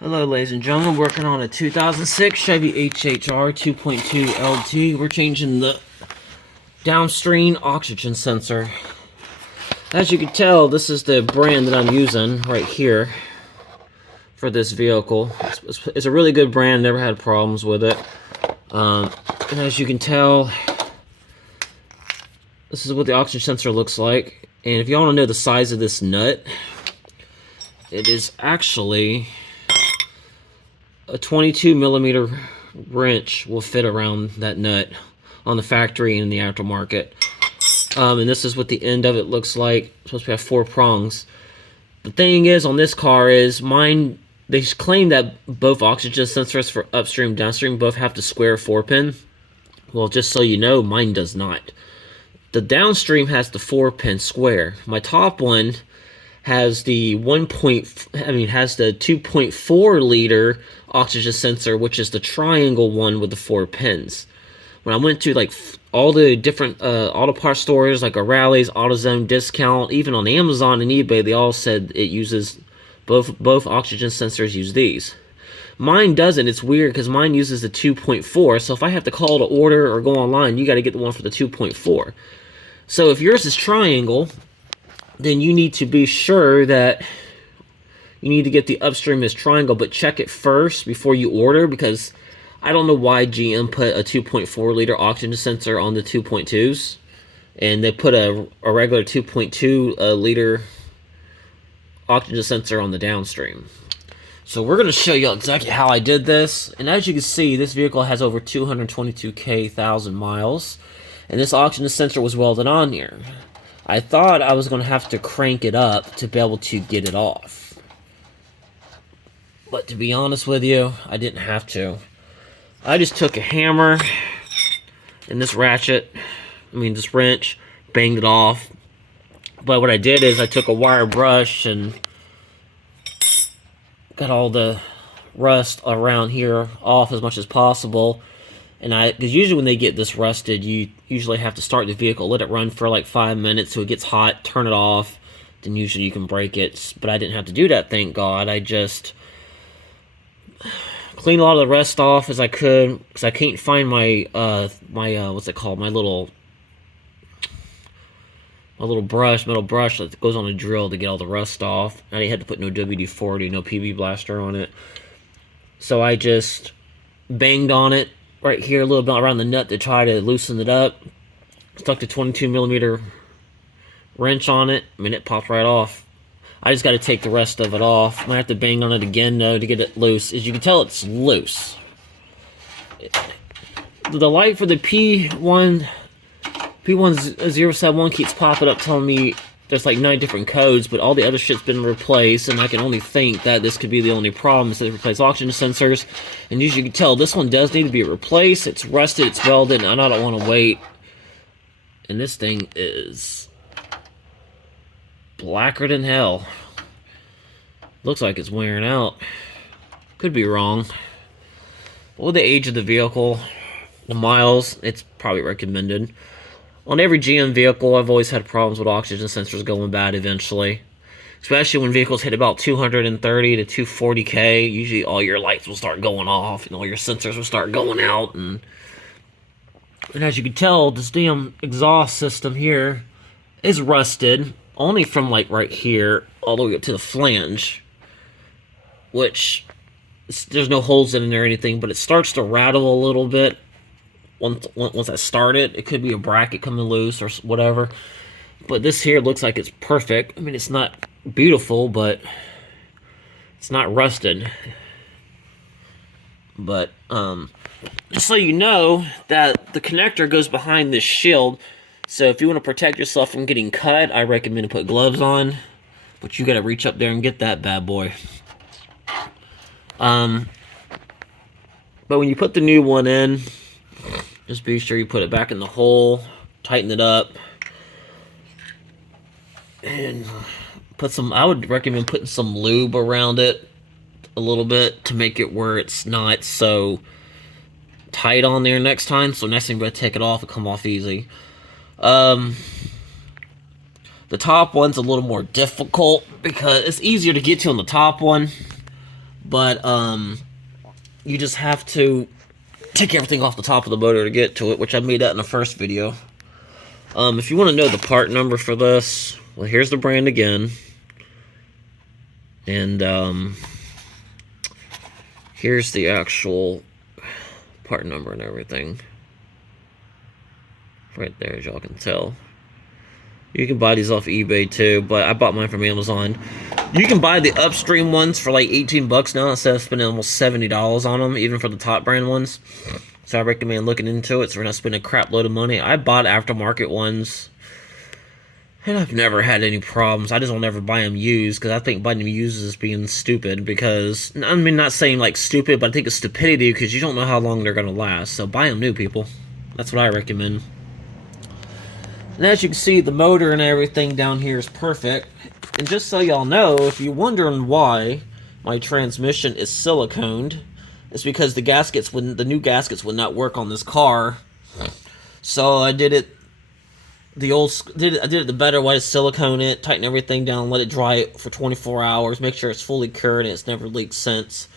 Hello ladies and gentlemen, working on a 2006 Chevy HHR 2.2 LT. We're changing the downstream oxygen sensor. As you can tell, this is the brand that I'm using right here for this vehicle. It's a really good brand, never had problems with it. And as you can tell, this is what the oxygen sensor looks like. And if you want to know the size of this nut, it is actually a 22 millimeter wrench will fit around that nut on the factory and in the aftermarket. And this is what the end of it looks like. It's supposed to have 4 prongs. The thing is, on this car is, mine, they claim that both oxygen sensors for upstream, downstream, both have the square 4-pin. Well, just so you know, mine does not. The downstream has the 4-pin square. My top one has the 2.4 liter oxygen sensor, which is the triangle one with the 4 pins. When I went to like all the different auto parts stores like O'Reilly's, AutoZone, Discount, even on Amazon and eBay, they all said it uses both oxygen sensors use these. Mine doesn't. It's weird because mine uses the 2.4. So if I have to call to order or go online, you got to get the one for the 2.4. So if yours is triangle, then you need to be sure that you need to get the upstream as triangle, but check it first before you order, because I don't know why GM put a 2.4 liter oxygen sensor on the 2.2s, and they put a regular 2.2 liter oxygen sensor on the downstream. So we're going to show you exactly how I did this, and as you can see, this vehicle has over 222,000 miles, and this oxygen sensor was welded on here. I thought I was going to have to crank it up to be able to get it off. But to be honest with you, I didn't have to. I just took a hammer and this this wrench, banged it off. But what I did is I took a wire brush and got all the rust around here off as much as possible. And because usually when they get this rusted, you usually have to start the vehicle, let it run for like 5 minutes so it gets hot, turn it off, then usually you can break it. But I didn't have to do that, thank God. I just cleaned a lot of the rust off as I could, because I can't find my what's it called, my little metal brush that goes on a drill to get all the rust off. I didn't have to put no WD-40, no PB blaster on it. So I just banged on it right here a little bit around the nut to try to loosen it up. Stuck the 22 millimeter wrench on it. It popped right off. I just got to take the rest of it off. Might have to bang on it again though to get it loose. As you can tell, it's loose. The light for the P1071 keeps popping up telling me there's like 9 different codes, but all the other shit's been replaced, and I can only think that this could be the only problem, is they replace oxygen sensors. And as you can tell, this one does need to be replaced. It's rusted, it's welded, and I don't want to wait. And this thing is blacker than hell. Looks like it's wearing out. Could be wrong. But with the age of the vehicle, the miles, it's probably recommended. On every GM vehicle, I've always had problems with oxygen sensors going bad eventually. Especially when vehicles hit about 230 to 240K, usually all your lights will start going off, and all your sensors will start going out. And as you can tell, this damn exhaust system here is rusted, only from like right here all the way up to the flange. Which, there's no holes in it or anything, but it starts to rattle a little bit. Once I start it, it could be a bracket coming loose or whatever. But this here looks like it's perfect. It's not beautiful, but it's not rusted. But just so you know, that the connector goes behind this shield. So if you want to protect yourself from getting cut, I recommend to put gloves on. But you got to reach up there and get that bad boy. But when you put the new one in, just be sure you put it back in the hole, tighten it up, and I would recommend putting some lube around it a little bit to make it where it's not so tight on there next time. So next time you're going to take it off, it'll come off easy. The top one's a little more difficult because it's easier to get to on the top one, But you just have to take everything off the top of the motor to get to it, which I made that in the first video. If you want to know the part number for this, well, here's the brand again. And here's the actual part number and everything. Right there, as y'all can tell. You can buy these off eBay too, but I bought mine from Amazon. You can buy the upstream ones for like 18 bucks now instead of spending almost $70 on them, even for the top brand ones. So I recommend looking into it so we're not spending a crap load of money. I bought aftermarket ones, and I've never had any problems. I just don't ever buy them used, because I think buying them used is being stupid, because, I mean, not saying like stupid, but I think it's stupidity, because you don't know how long they're going to last. So buy them new, people. That's what I recommend. And as you can see, the motor and everything down here is perfect. And just so y'all know, if you're wondering why my transmission is siliconed, it's because the new gaskets would not work on this car. So I did it the better way, silicone it, tighten everything down, let it dry for 24 hours, make sure it's fully cured and it's never leaked since.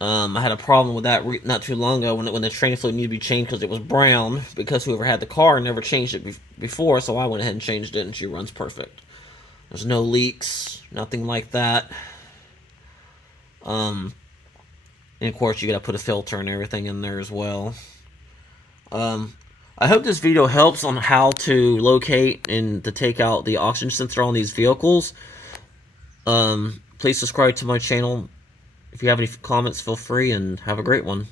I had a problem with that not too long ago when the train fluid needed to be changed because it was brown, because whoever had the car never changed it before, so I went ahead and changed it, and she runs perfect. There's no leaks, nothing like that. And of course you gotta put a filter and everything in there as well. I hope this video helps on how to locate and to take out the oxygen sensor on these vehicles. Please subscribe to my channel. If you have any comments, feel free, and have a great one.